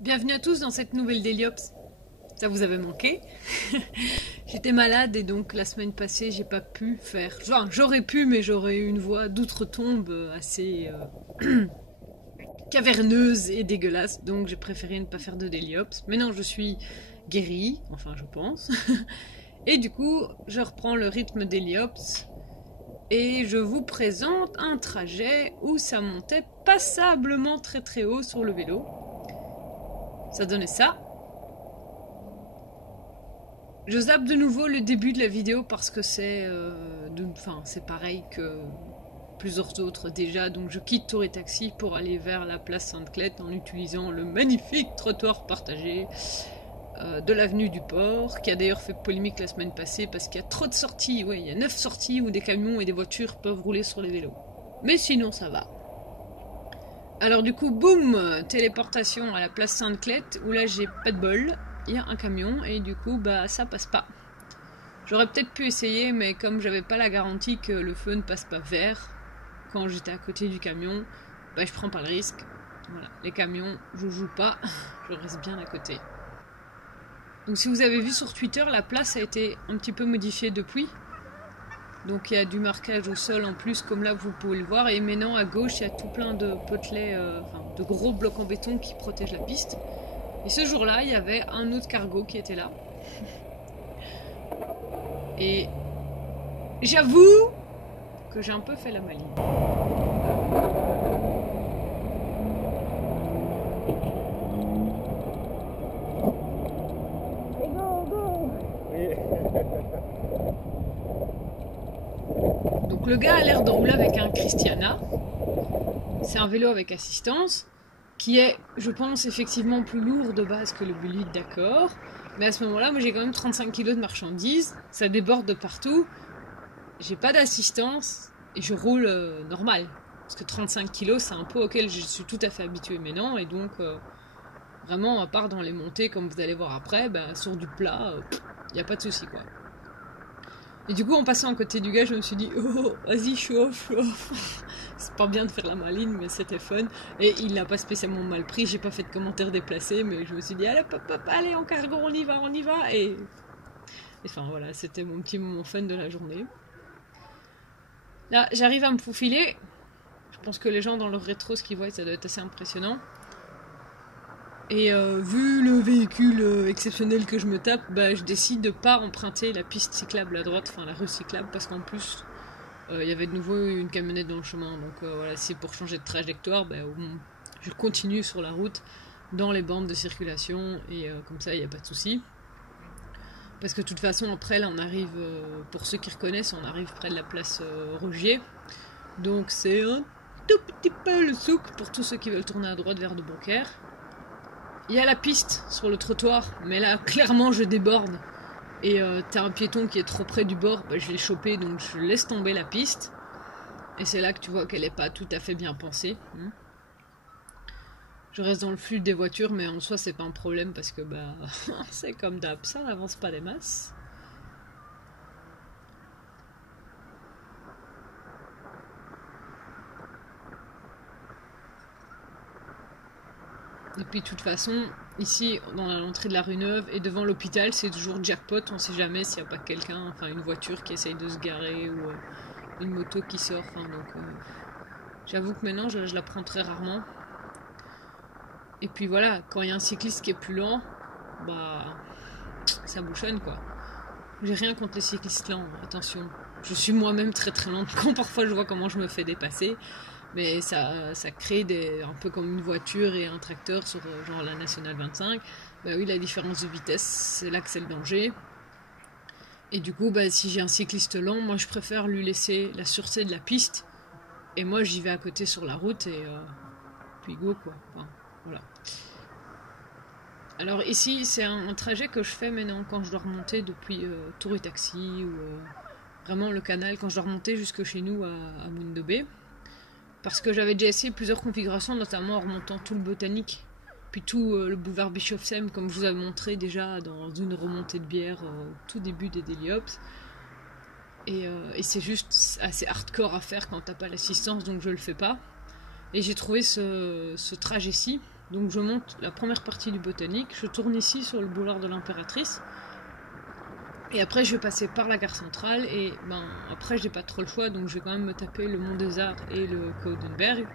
Bienvenue à tous dans cette nouvelle Déliops. Ça vous avait manqué. J'étais malade et donc la semaine passée j'ai pas pu faire. Enfin, j'aurais pu, mais j'aurais eu une voix d'outre-tombe assez caverneuse et dégueulasse. Donc j'ai préféré ne pas faire de Déliops. Maintenant je suis guérie, enfin je pense. Et du coup je reprends le rythme Déliops. Et je vous présente un trajet où ça montait passablement très très haut sur le vélo. Ça donnait ça. Je zappe de nouveau le début de la vidéo parce que c'est pareil que plusieurs autres déjà. Donc je quitte Tour et Taxi pour aller vers la place Sainte-Clette en utilisant le magnifique trottoir partagé de l'avenue du Port, qui a d'ailleurs fait polémique la semaine passée parce qu'il y a trop de sorties. Ouais, il y a 9 sorties où des camions et des voitures peuvent rouler sur les vélos. Mais sinon ça va. Alors du coup, boum, téléportation à la place Sainte-Clette, où là j'ai pas de bol, il y a un camion et du coup bah ça passe pas. J'aurais peut-être pu essayer, mais comme j'avais pas la garantie que le feu ne passe pas vert quand j'étais à côté du camion, bah je prends pas le risque. Voilà, les camions, je joue pas, je reste bien à côté. Donc si vous avez vu sur Twitter, la place a été un petit peu modifiée depuis. Donc il y a du marquage au sol en plus, comme là vous pouvez le voir. Et maintenant à gauche, il y a tout plein de potelets, de gros blocs en béton qui protègent la piste. Et ce jour-là, il y avait un autre cargo qui était là. Et j'avoue que j'ai un peu fait la maline. Donc le gars a l'air de rouler avec un Christiana. C'est un vélo avec assistance qui est, je pense, effectivement plus lourd de base que le bolide, d'accord. Mais à ce moment-là, moi j'ai quand même 35 kg de marchandises, ça déborde de partout. J'ai pas d'assistance et je roule normal. Parce que 35 kg, c'est un poids auquel je suis tout à fait habituée maintenant. Et donc, vraiment, à part dans les montées, comme vous allez voir après, sur du plat, il n'y a pas de souci quoi. Et du coup, en passant à côté du gars, je me suis dit, oh, vas-y, chauffe. C'est pas bien de faire la maline, mais c'était fun. Et il l'a pas spécialement mal pris, j'ai pas fait de commentaires déplacés, mais je me suis dit, allez, allez, en cargo, on y va. Et enfin, voilà, c'était mon petit moment fun de la journée. Là, j'arrive à me faufiler. Je pense que les gens dans leur rétro, ce qu'ils voient, ça doit être assez impressionnant. Et vu le véhicule exceptionnel que je me tape, je décide de pas emprunter la piste cyclable à droite, enfin la rue cyclable, parce qu'en plus, il y avait de nouveau une camionnette dans le chemin. Donc voilà, c'est pour changer de trajectoire, je continue sur la route, dans les bandes de circulation, et comme ça, il n'y a pas de souci. Parce que de toute façon, après, là, on arrive, pour ceux qui reconnaissent, on arrive près de la place Rogier. Donc c'est un tout petit peu le souk pour tous ceux qui veulent tourner à droite vers de Beaucaire. Il y a la piste sur le trottoir, mais là, clairement, je déborde. Et t'as un piéton qui est trop près du bord, je l'ai chopé, donc je laisse tomber la piste. Et c'est là que tu vois qu'elle n'est pas tout à fait bien pensée. Je reste dans le flux des voitures, mais en soi, c'est pas un problème parce que c'est comme d'hab, ça n'avance pas des masses. Et puis de toute façon, ici, dans l'entrée de la rue Neuve et devant l'hôpital, c'est toujours jackpot, on sait jamais s'il n'y a pas quelqu'un, enfin une voiture qui essaye de se garer ou une moto qui sort. J'avoue que maintenant, je la prends très rarement. Et puis voilà, quand il y a un cycliste qui est plus lent, ça bouchonne quoi. J'ai rien contre les cyclistes lents, attention. Je suis moi-même très très lente quand parfois je vois comment je me fais dépasser. Mais ça crée un peu comme une voiture et un tracteur sur genre la Nationale 25. Oui, la différence de vitesse, c'est là que c'est le danger. Et du coup, si j'ai un cycliste lent, moi je préfère lui laisser la sûreté de la piste. Et moi j'y vais à côté sur la route et puis go quoi. Enfin, voilà. Alors ici, c'est un trajet que je fais maintenant quand je dois remonter depuis Tour et Taxi ou vraiment le canal, quand je dois remonter jusque chez nous à Mundo Bay. Parce que j'avais déjà essayé plusieurs configurations, notamment en remontant tout le botanique, puis tout le boulevard Bischofsheim, comme je vous avais montré déjà dans une remontée de bière au tout début des Déliops. Et c'est juste assez hardcore à faire quand t'as pas l'assistance, donc je le fais pas. Et j'ai trouvé ce trajet-ci, Donc je monte la première partie du Botanique, je tourne ici sur le boulevard de l'Impératrice. Et après je vais passer par la gare centrale et après j'ai pas trop le choix, donc je vais quand même me taper le Mont des Arts et le Coudenberg.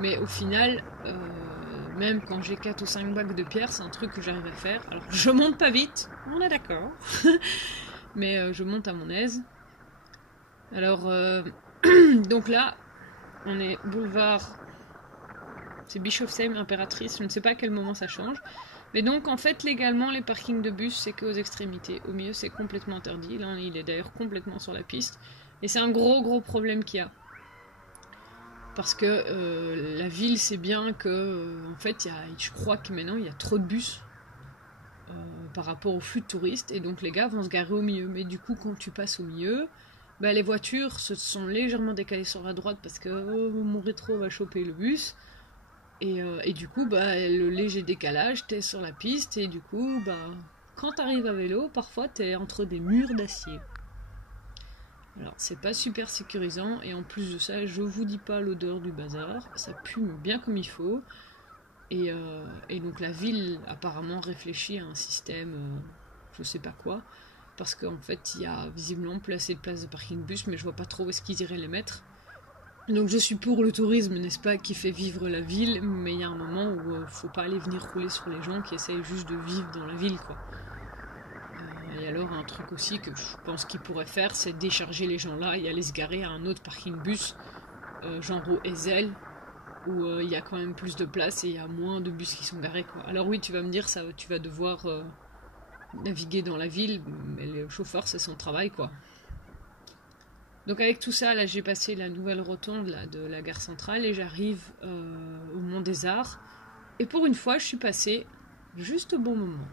Mais au final, même quand j'ai 4 ou 5 bacs de pierre, c'est un truc que j'arrive à faire. Alors je monte pas vite, on est d'accord, mais je monte à mon aise. Alors donc là, on est boulevard, c'est Bischofsheim, Impératrice, je ne sais pas à quel moment ça change. Mais donc en fait légalement les parkings de bus c'est qu'aux extrémités, au milieu c'est complètement interdit, là il est d'ailleurs complètement sur la piste et c'est un gros problème qu'il y a. Parce que la ville sait bien que en fait je crois que maintenant il y a trop de bus par rapport au flux de touristes et donc les gars vont se garer au milieu. Mais du coup quand tu passes au milieu, les voitures se sont légèrement décalées sur la droite parce que mon rétro va choper le bus. Et du coup, le léger décalage, t'es sur la piste, et du coup, quand t'arrives à vélo, parfois t'es entre des murs d'acier. Alors, c'est pas super sécurisant, et en plus de ça, je vous dis pas l'odeur du bazar, ça pue bien comme il faut. Et donc la ville, apparemment, réfléchit à un système, je sais pas quoi, parce qu'en fait, il y a visiblement assez de places de parking bus, mais je vois pas trop où est-ce qu'ils iraient les mettre. Donc je suis pour le tourisme, n'est-ce pas, qui fait vivre la ville, mais il y a un moment où faut pas aller venir rouler sur les gens qui essayent juste de vivre dans la ville, quoi. Et alors un truc aussi que je pense qu'ils pourraient faire, c'est décharger les gens là et aller se garer à un autre parking bus, genre au Ezel, où il y a quand même plus de place et il y a moins de bus qui sont garés, quoi. Alors oui, tu vas me dire, tu vas devoir naviguer dans la ville, mais le chauffeur c'est son travail, quoi. Donc avec tout ça, là j'ai passé la nouvelle rotonde là, de la gare centrale et j'arrive au Mont des Arts. Et pour une fois, je suis passée juste au bon moment.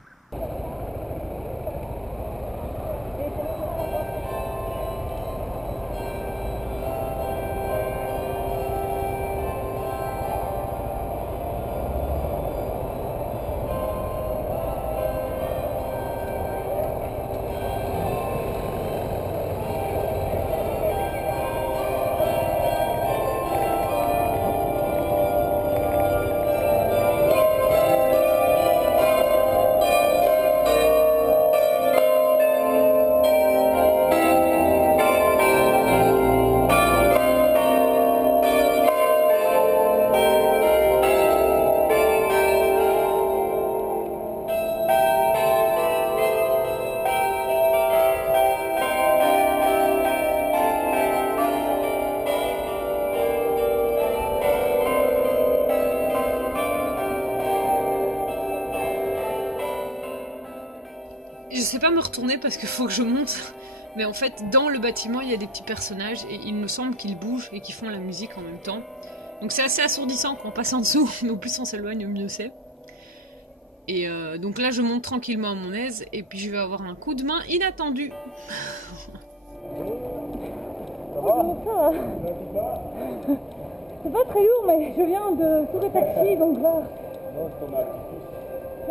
Je sais pas me retourner parce qu'il faut que je monte, mais en fait dans le bâtiment il y a des petits personnages et il me semble qu'ils bougent et qu'ils font la musique en même temps. Donc c'est assez assourdissant quand on passe en dessous, mais au plus on s'éloigne au mieux c'est. Et donc là je monte tranquillement à mon aise et puis je vais avoir un coup de main inattendu. C'est pas très lourd mais je viens de Tour Taxi donc là...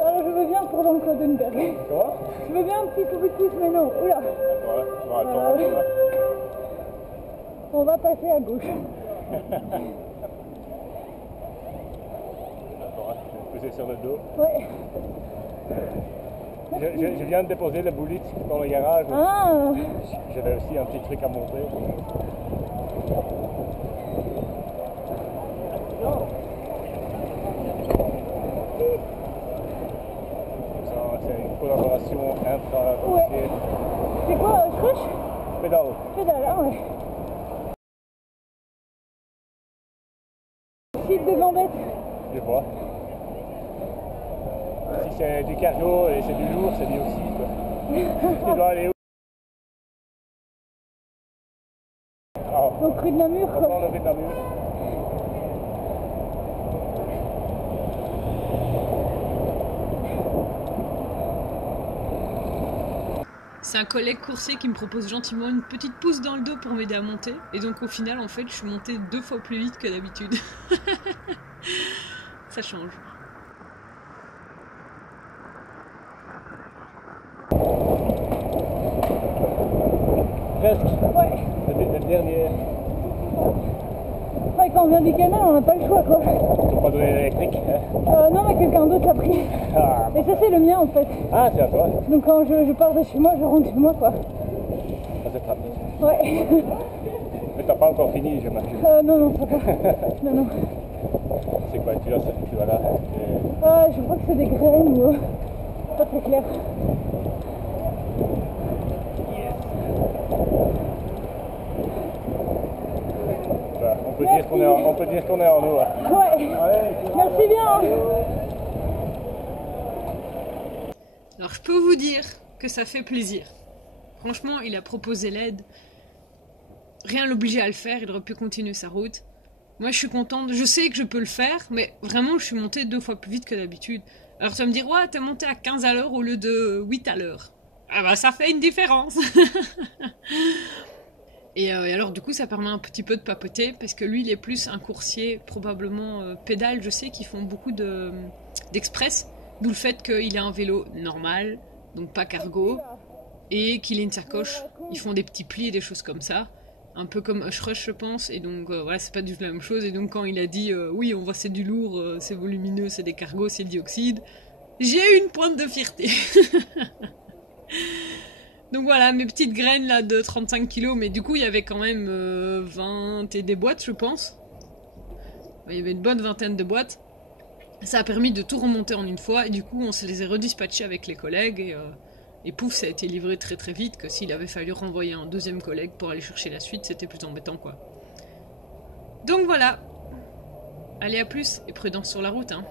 Alors je veux bien pour dans le Coudenberg. Quoi? Je veux bien un petit peu plus, mais non. Oula. D'accord, tu vas attendre. On va passer à gauche. D'accord, je vais peser sur le dos. Ouais. Je viens de déposer le bullet dans le garage. Ah. J'avais aussi un petit truc à montrer. C'est une collaboration intra-routière. Ouais. C'est quoi, Schrush? Pédale. Pédale, ah ouais. Site de Gambette. Je vois. Si c'est du cargo et c'est du lourd, c'est bien aussi, quoi. Tu dois aller où? Ah. Donc rue de Namur, On quoi. prend le rue de Namur. C'est un collègue coursier qui me propose gentiment une petite pousse dans le dos pour m'aider à monter. Et donc au final, en fait, je suis montée 2 fois plus vite que d'habitude. Ça change. Presque. Ouais. La dernière. Ouais, Ouais, quand on vient du canal, on n'a pas le choix, quoi. Ils t'ont pas donné l'électrique? Non, mais quelqu'un d'autre l'a pris. Ah, Et ça, c'est le mien, en fait. ah c'est à toi. Donc quand je pars de chez moi, je rentre chez moi, quoi. Ça c'est pratique. Ouais. Mais t'as pas encore fini, j'imagine. Non, non, ça va. Non, non. C'est quoi, tu vas là Je crois que c'est des graines ou... pas très clair. Voilà, on peut dire qu'on est en eau. Hein. Ouais. Merci bien. Hein. Alors je peux vous dire que ça fait plaisir. Franchement, il a proposé l'aide. Rien l'obligeait à le faire, il aurait pu continuer sa route. Moi je suis contente, je sais que je peux le faire, mais vraiment je suis montée 2 fois plus vite que d'habitude. Alors tu vas me dire, ouais, t'es monté à 15 à l'heure au lieu de 8 à l'heure. Ah bah ça fait une différence. Et alors du coup ça permet un petit peu de papoter, parce que lui il est plus un coursier, probablement pédale, je sais qu'ils font beaucoup d'express, d'où le fait qu'il a un vélo normal, donc pas cargo, et qu'il ait une sacoche. Ils font des petits plis et des choses comme ça. Un peu comme Hush Rush je pense, et donc voilà, c'est pas du tout la même chose. Et donc quand il a dit oui on voit c'est du lourd, c'est volumineux, c'est des cargos, c'est le dioxyde, j'ai eu une pointe de fierté. Donc voilà, mes petites graines là de 35 kg, mais du coup il y avait quand même 20 et des boîtes je pense. Il y avait une bonne vingtaine de boîtes. Ça a permis de tout remonter en une fois, et du coup on se les a redispatchés avec les collègues, et pouf, ça a été livré très très vite, que s'il avait fallu renvoyer un deuxième collègue pour aller chercher la suite, c'était plus embêtant quoi. Donc voilà. Allez, à plus, et prudence sur la route hein.